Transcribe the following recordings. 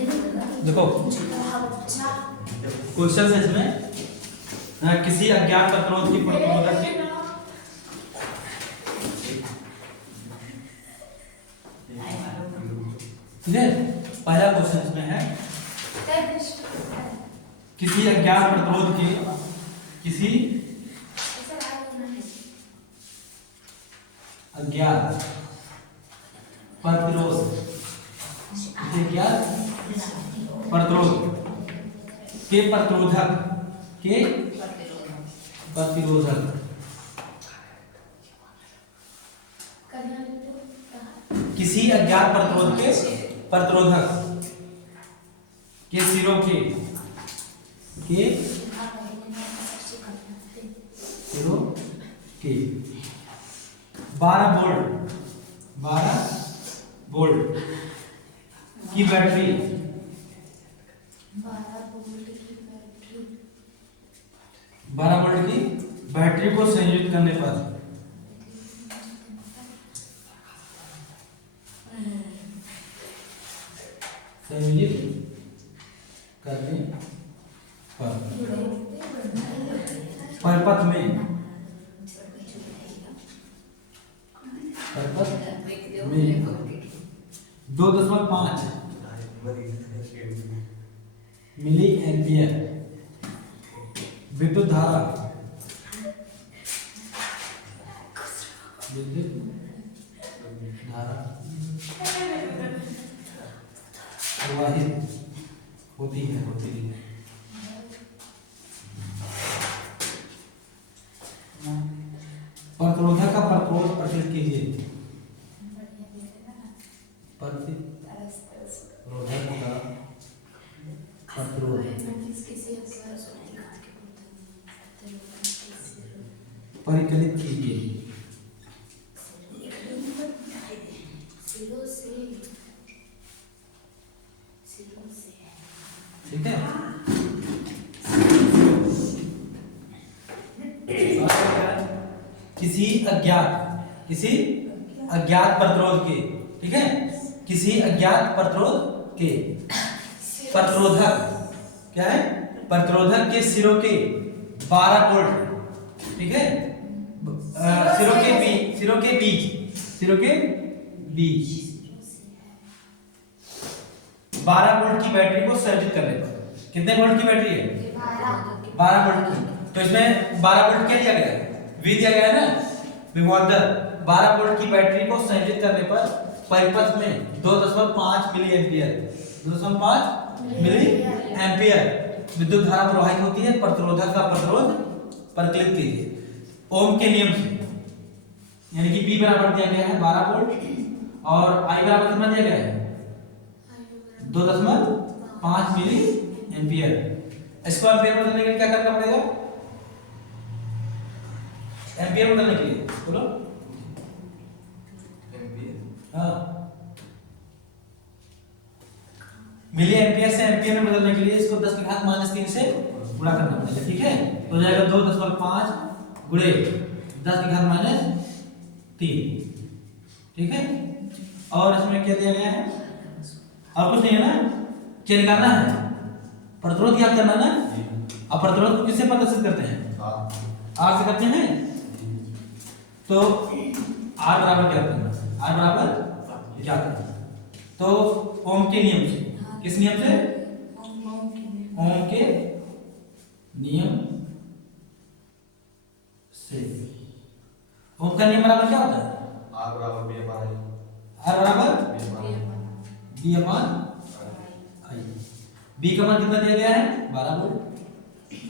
देखो क्वेश्चन है इसमें, किसी अज्ञात प्रतिरोध की प्रतिरोधक की ठीक है। पहला क्वेश्चन इसमें है किसी अज्ञात प्रतिरोध के किसी अज्ञात प्रतिरोध के प्रतिरोधक किसी अज्ञात प्रतिरोध के प्रतिरोधक के सिरों के सिरों के 12 वोल्ट की बैटरी 12 वोल्ट की बैटरी को संयोजित करने पर परिपथ में 2.5 मिली एम्पियर विद्युत धारा प्रवाहित होती है प्रतिरोधक का प्रतिरोध प्रकट कीजिए। प्रतिरोधक का प्रतिरोध परिकलित कीजिए। ठीक है। किसी अज्ञात प्रतिरोध के, ठीक है, किसी अज्ञात प्रतिरोध के प्रतिरोधक क्या है, प्रतिरोधक के सिरों के 12 वोल्ट, ठीक है, सिरों के बीच 12 वोल्ट की बैटरी को संयोजित करने पर, कितने वोल्ट की बैटरी है 12 वोल्ट की, तो इसमें 12 वोल्ट क्या दिया गया है, V दिया गया है ना, विभवांतर 12 वोल्ट की बैटरी को संयोजित करने पर परिपथ में 2.5 मिली एम्पियर 2.5 मिली एम्पियर विद्युत धारा प्रवाहित होती है। प्रतिरोधक का प्रतिरोध परिकलित कीजिए ओम के नियम से, यानी कि P बराबर दिया गया है 12 वोल्ट और I बराबर कितना दिया गया है 2.5 मिली एम्पियर। इसको एम्पियर में बदलने के लिए क्या करना पड़ेगा, एम्पियर बदलने के लिए बोलो एम्पियर, हाँ, मिली एम्पियर से एम्पियर में बदलने के लिए इसको 10 की घात -3 से गुणा करना पड़ेगा। ठीक है, तो हो जाएगा 2.5 गुणे 10 की घात -3। ठीक है, और इसमें क्या दिया गया है, और कुछ नहीं है ना, क्या निकालना है, प्रतिरोध क्या करना ना, अब प्रतिरोध को किससे प्रदर्शित करते हैं, R से करते हैं, तो R बराबर क्या करना, R बराबर क्या करना, तो ओम के नियम से, किस नियम से, ओम के नियम से, ओम का नियम बराबर क्या होता है, R बराबर B अपान I। B का मान कितना दिया गया है 12 वोल्ट,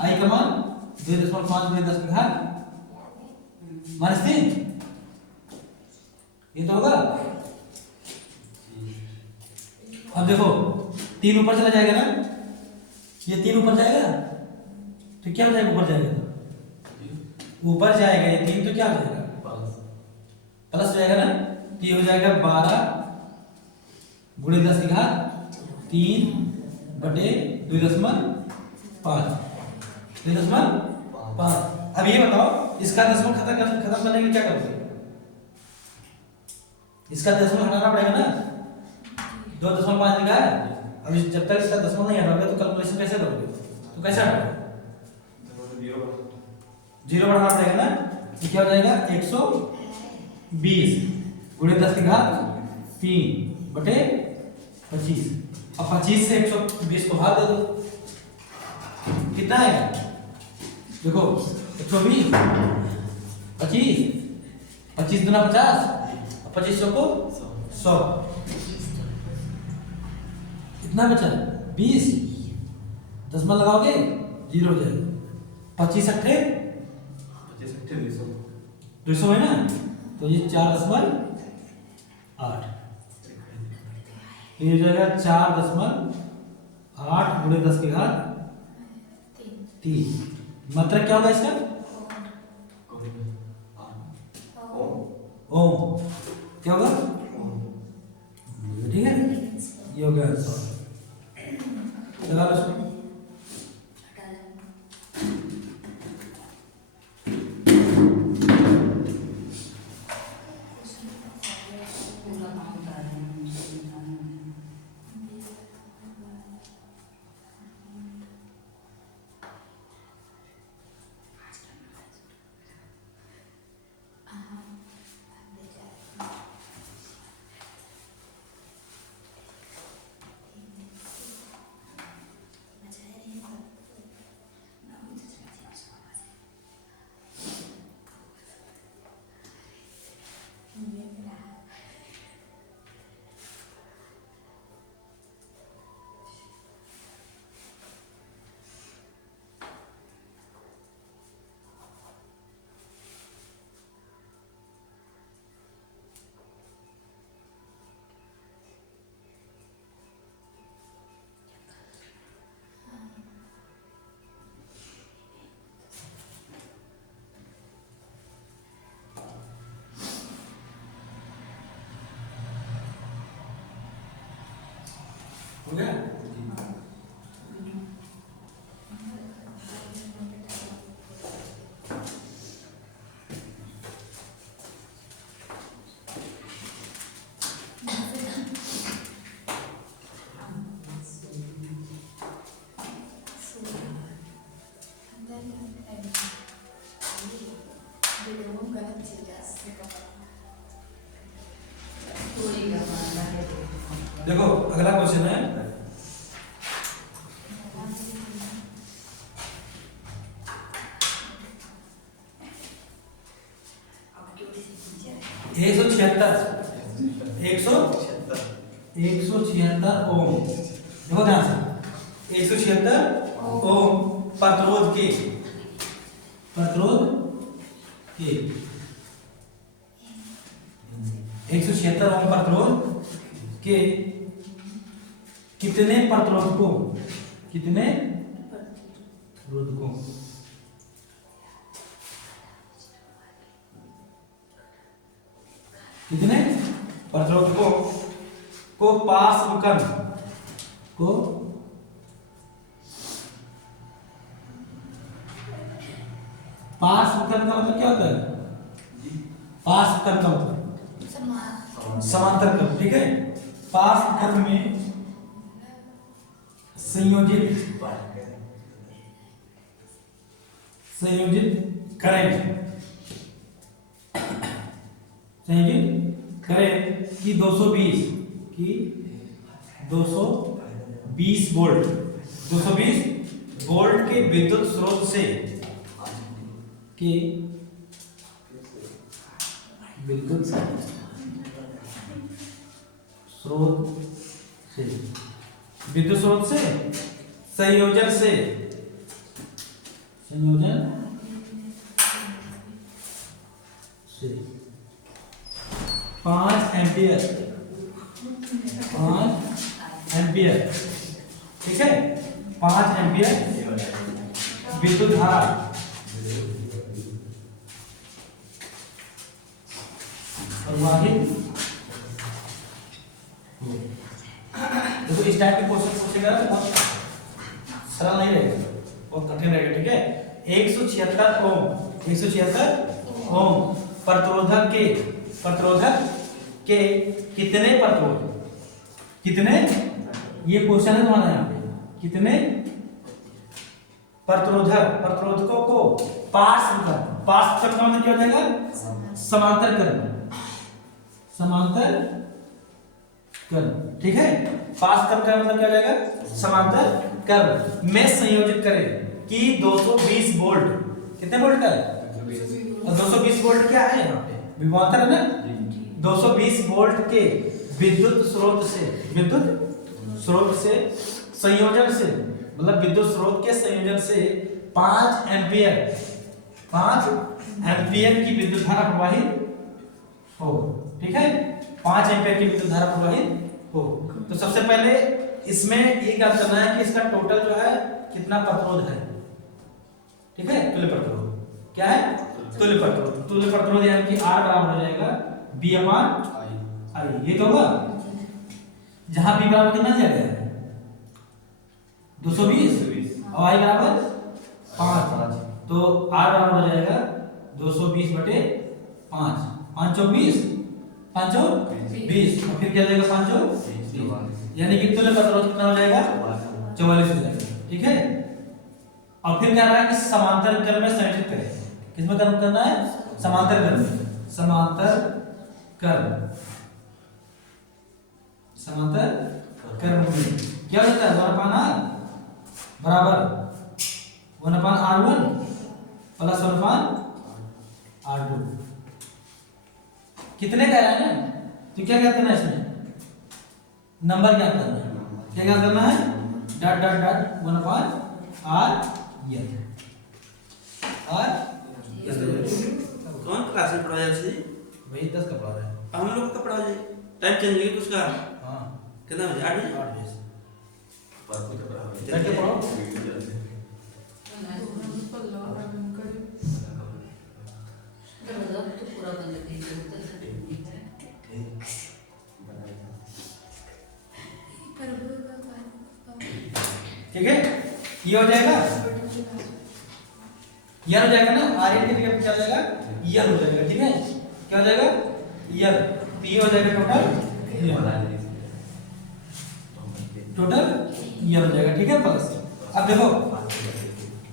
I का मान 2.5 में 10 की घात -3, ये तो होगा। अब देखो 3 ऊपर चला जाएगा ना, ये 3 ऊपर जाएगा तो क्या हो जाएगा, ऊपर जाएगा तो ऊपर जाएगा ये 3, तो क्या हो जाएगा प्लस हो जाएगा ना, तो ये हो जाएगा 12 गुणे 10 की घात 3 बटे 2.5। अब ये बताओ इसका दशमलव खत्म करने के लिए क्या करोगे, इसका दशमलव हटाना पड़ेगा ना, 2.5 लिखा है, अब जब तक इसका दशमलव नहीं हटाओगे तो कैलकुलेशन कैसे करोगे? तो कैसे हटाओगे? जीरो बढ़ाना पड़ेगा ना। तो क्या हो जाएगा 120 गुणे 10 की घात 3 बटे 25। अब 25 से 120 को भाग दे दो, कितना आएगा? देखो 120 25 25 दूना 50 और 25 को 100, कितना बचा? 20। दशमलव लगाओगे जीरो हो जाएगा। 25 अट्ठे 200 है ना, तो ये 4.8 ये हो जाएगा 4.8 गुणे 10 की घात 3। मात्रक क्या होगा इसका? ओम। क्या होगा? ठीक है, ये हो गया आंसर। लगा लो इसको। हो गया? देखो अगला क्वेश्चन है, एक सौ छिहत्तर ओम। देखो ध्यान से 176 ओम प्रतिरोध के 176 ओम प्रतिरोध के कितने प्रतिरोधकों कितने प्रतिरोधकों को पार्श्वकर्ण को पार्श्वकर्ण का मतलब क्या होता है? पार्श्वकर्ण का मतलब समांतर क्रम, ठीक है। पार्श्वकर्ण में संयोजित करंट की 220 वोल्ट के विद्युत स्रोत से विद्युत स्रोत से संयोजन से 5 एम्पियर ठीक है, 5 एम्पियर विद्युत धारा प्रवाहित। देखो इस टाइप के क्वेश्चन पूछेगा तो बहुत सरल नहीं रहेगा, बहुत कठिन रहेगा, ठीक है। 176 ओम प्रतिरोधक के कितने ये क्वेश्चन है तुम्हारा यहाँ पे, कितने प्रतिरोधकों को पास का मतलब क्या हो जाएगा, समांतर कर्म, ठीक है। पास कर्म का मतलब क्या हो जाएगा, समांतर कर्म में संयोजित करें कि 220 वोल्ट, कितने वोल्ट का है, और 220 वोल्ट क्या है यहाँ पे, विभवांतर है ना, 220 वोल्ट के विद्युत स्रोत से संयोजन से, मतलब विद्युत स्रोत के संयोजन से 5 एम्पियर की विद्युत धारा प्रवाहित हो, ठीक है, 5 एम्पियर की विद्युत धारा प्रवाहित हो। तो सबसे पहले इसमें ये क्या करना है कि इसका टोटल जो है कितना प्रतिरोध है, ठीक है, तुल्य प्रतिरोध क्या है, तुल्य प्रतिरोध यानी कि R बराबर हो जाएगा B अपान I, ये तो होगा, जहां B बराबर कितना दिया गया है 220 और I बराबर 5, तो R बराबर हो जाएगा 220 बटे 5, 5 24 5 20, और फिर क्या हो जाएगा 5 20, यानी कि तुल्य प्रतिरोध कितना हो जाएगा 44 हो जाएगा, ठीक है। और फिर क्या रहा है कि समांतर कर्म में संयोजित करें, किसमें कर्म करना है, समांतर कर्म में, समांतर कर्म में क्या होता है 1/R बराबर 1/R1 प्लस 1/R2, कितने का है ना, तो क्या करना है इसमें नंबर क्या करना है, क्या करना है डॉट डॉट डॉट 1/R कौन क्लास में पढ़ा जाए, वही 10 का पढ़ा रहा है, हम लोग का पढ़ा जाए, टाइम चेंज हो गया उसका, हाँ कितना बजे 8 बजे 8 बजे से करके पढ़ो, ठीक है, ये हो जाएगा, यह हो जाएगा ना, आर की जगह क्या हो जाएगा, यल हो जाएगा, ठीक है, क्या हो जाएगा यल, तो ये हो जाएगा टोटल यल हो जाएगा, ठीक है। प्लस अब देखो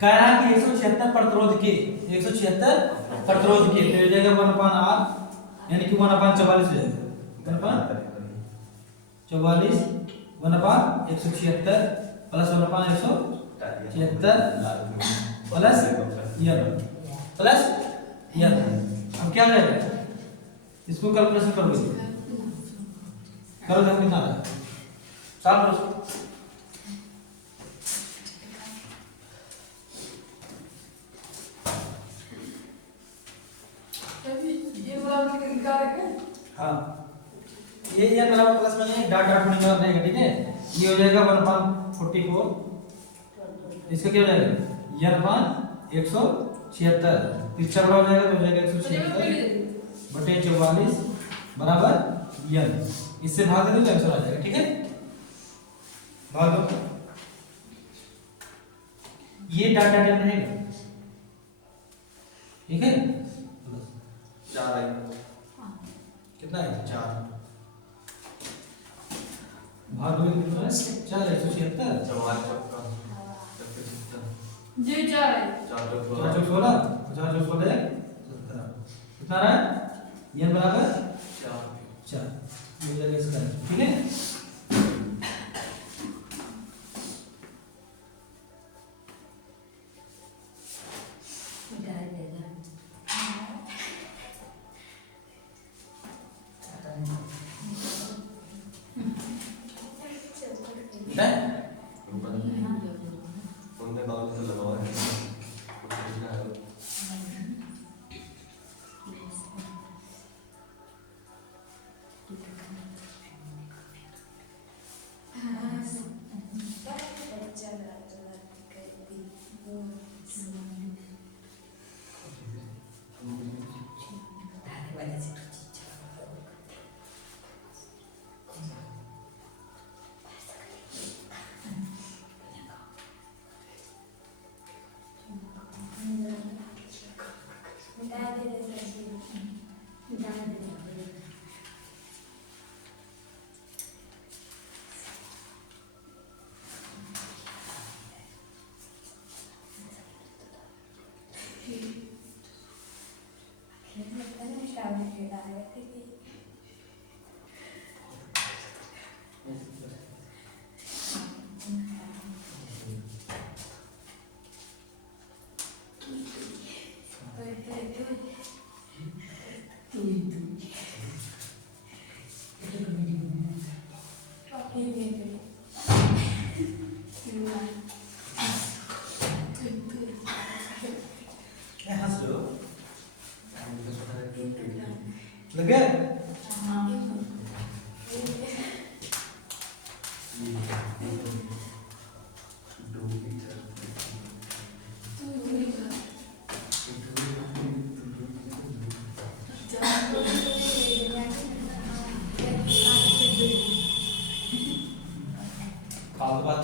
कह रहा है कि 176 प्रतिरोध के, 176 प्रतिरोध के, तो हो जाएगा 1/R यानी कि 1/44 हो जाएगा, 1/44 1/176 प्लस 1/176 प्लस यल, अब क्या हो जाएगा, इसको कैलकुलेशन करोगे, करो देखो कितना आता है, सॉल्व करो उसको, हाँ ये बराबर प्लस में डॉट डॉट में निकाल देगा, ठीक है, ये हो जाएगा 1/44, इसका क्या हो जाएगा N/176, इसका बड़ा हो जाएगा तो हो जाएगा 176 बटे 44 बराबर N, इससे भाग दे तो आंसर आ जाएगा, ठीक है, भाग दो, ये डॉट डॉट रहेगा, ठीक है, 4 आई, कितना है 4 भाग दो कितना है 4 176 4 चक्का जी 4 4 4 16 50 16 17 कितना रहा ये बराबर 4 ये जगह इसका, ठीक है।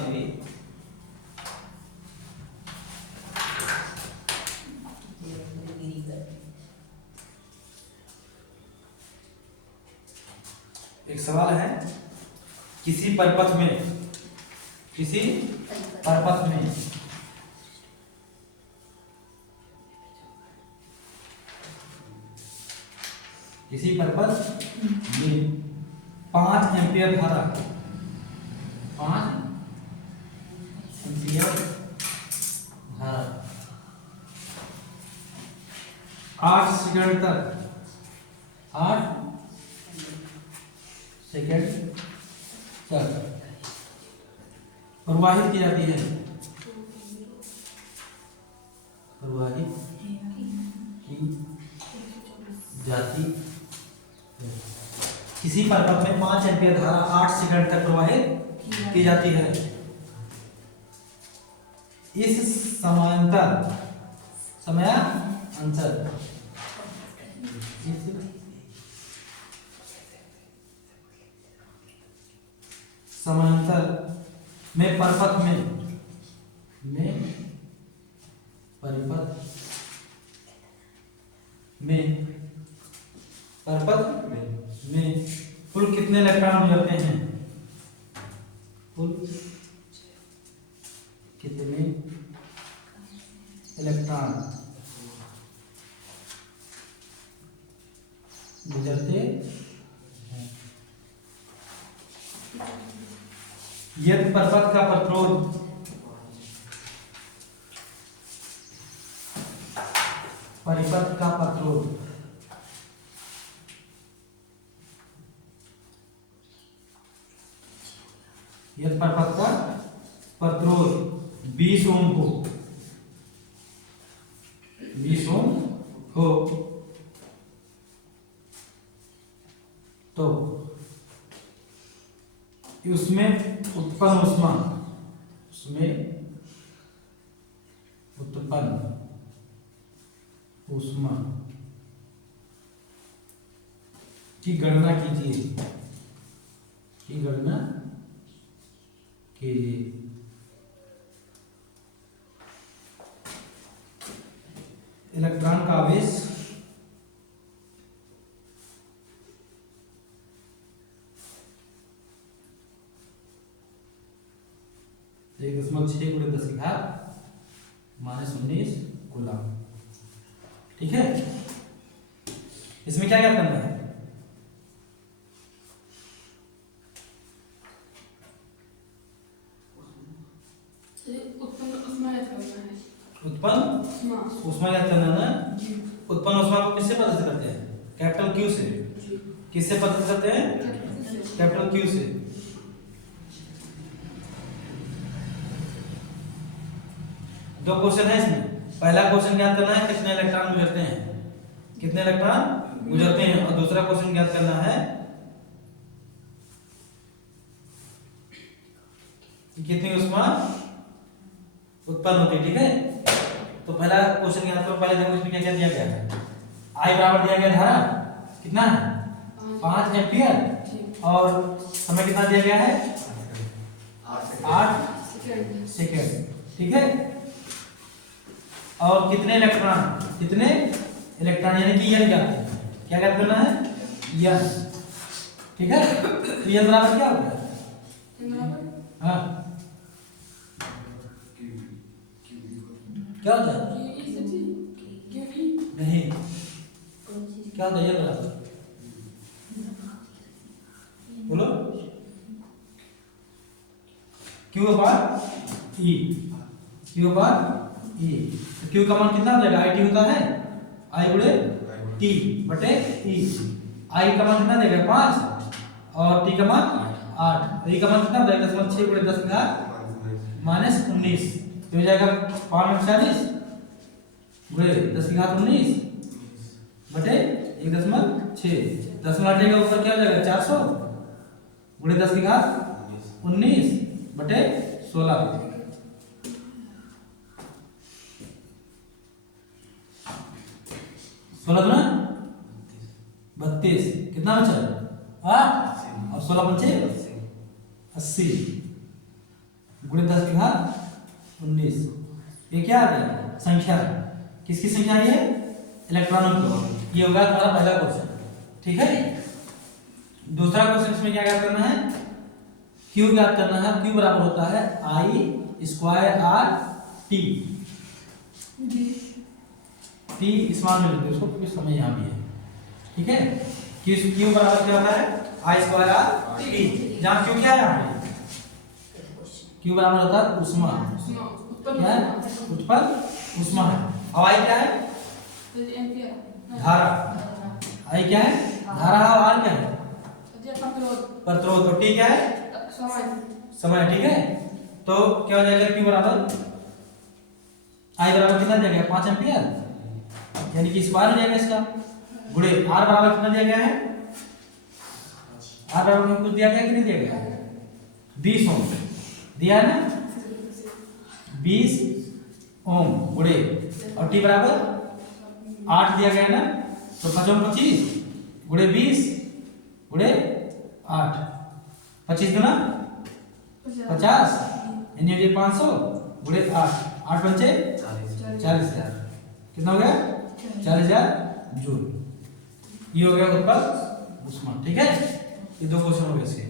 बात नहीं हुई। एक सवाल है, किसी परिपथ में किसी परिपथ में किसी परिपथ में 5 एम्पियर धारा 5 एम्पियर धारा 8 सेकंड तक 8 सेकंड तक प्रवाहित की जाती है। प्रवाहित की जाती है। किसी परिपथ में 5 एम्पियर धारा 8 सेकंड तक प्रवाहित की जाती है। इस समांतर समयांतर समांतर में परिपथ में कुल कितने इलेक्ट्रॉन गुजरते हैं? कुल कितने इलेक्ट्रॉन गुजरते हैं? यदि परिपथ का प्रतिरोध यदि परिपथ का प्रतिरोध 20 ओम हो तो उसमें उत्पन्न ऊष्मा की गणना कीजिए। इलेक्ट्रॉन का आवेश एक 1.6 × 10⁻⁻19 कूलम। ठीक है, इसमें क्या क्या करना है? उत्पन्न ऊष्मा याद करना ना। उत्पन्न ऊष्मा को किससे प्रदर्शित करते हैं? कैपिटल क्यू से। किससे प्रदर्शित करते हैं? कैपिटल क्यू से। दो क्वेश्चन है इसमें। पहला क्वेश्चन याद करना है कितने इलेक्ट्रॉन गुजरते हैं, और दूसरा क्वेश्चन याद करना है कितनी ऊष्मा उत्पन्न होती है। ठीक है, तो पहला क्वेश्चन याद करो। पहले देखो इसमें क्या क्या दिया गया है। आई बराबर दिया गया धारा कितना है? 5 एम्पियर और समय कितना दिया गया है? 8 सेकंड। ठीक है, और कितने इलेक्ट्रॉन यानी कि यन क्या याद करना है? यन। ठीक है, तो यन बराबर क्या होगा? हाँ, क्या होता है? नहीं, क्या होता है ये बराबर? बोलो। Q/E। Q का मान कितना हो जाएगा? IT होता है I गुणे T बटे E। I का मान कितना देगा? 5 और T का मान 8। E का मान कितना हो जाएगा? 6 × 10⁻⁻19 तो हो जाएगा 540 गुणे 10⁻19 बटे 1.6। 10 घटाएगा ऊपर क्या हो जाएगा? 400 गुणे 10⁻19 बटे 16। 16 दूना 32। कितना बचा? 8 और 16 बचे 80 गुणे गुणे 10 की घात 19। ये क्या आ गया संख्या, किसकी संख्या है ये इलेक्ट्रॉनों की। ये होगा हमारा पहला क्वेश्चन, ठीक है। दूसरा क्वेश्चन इसमें क्या ज्ञात करना है, Q ज्ञात करना है। Q बराबर होता है I square R T। T small में लिखते हैं उसको क्योंकि समय यहाँ भी है, ठीक है। Q बराबर क्या होता है I स्क्वायर R T। जहाँ Q क्या है यहाँ पे, Q बराबर होता है ऊष्मा, क्या है उत्पन्न ऊष्मा है। और I क्या है धारा, I क्या है धारा, और R क्या है प्रतिरोध, तो T क्या है समय, ठीक है। तो क्या हो जाएगा Q बराबर I बराबर कितना दिया गया 5 एम्पियर, यानी कि स्क्वायर हो जाएगा इसका, गुणे R बराबर कितना दिया गया है, R बराबर कुछ दिया गया कि नहीं दिया गया 20 ओम दिया है ना, 20 ओम गुणे और T बराबर 8 दिया गया है ना, तो 5 ओम 25 गुणे 20 गुणे 8, 25 गुना 50 यानी ये 500 गुणे 8, 8 पंचे 40,000, कितना हो गया 40,000 जूल। ये हो गया उत्पन्न ऊष्मा, ठीक है। ये दो क्वेश्चन हो गए इसके।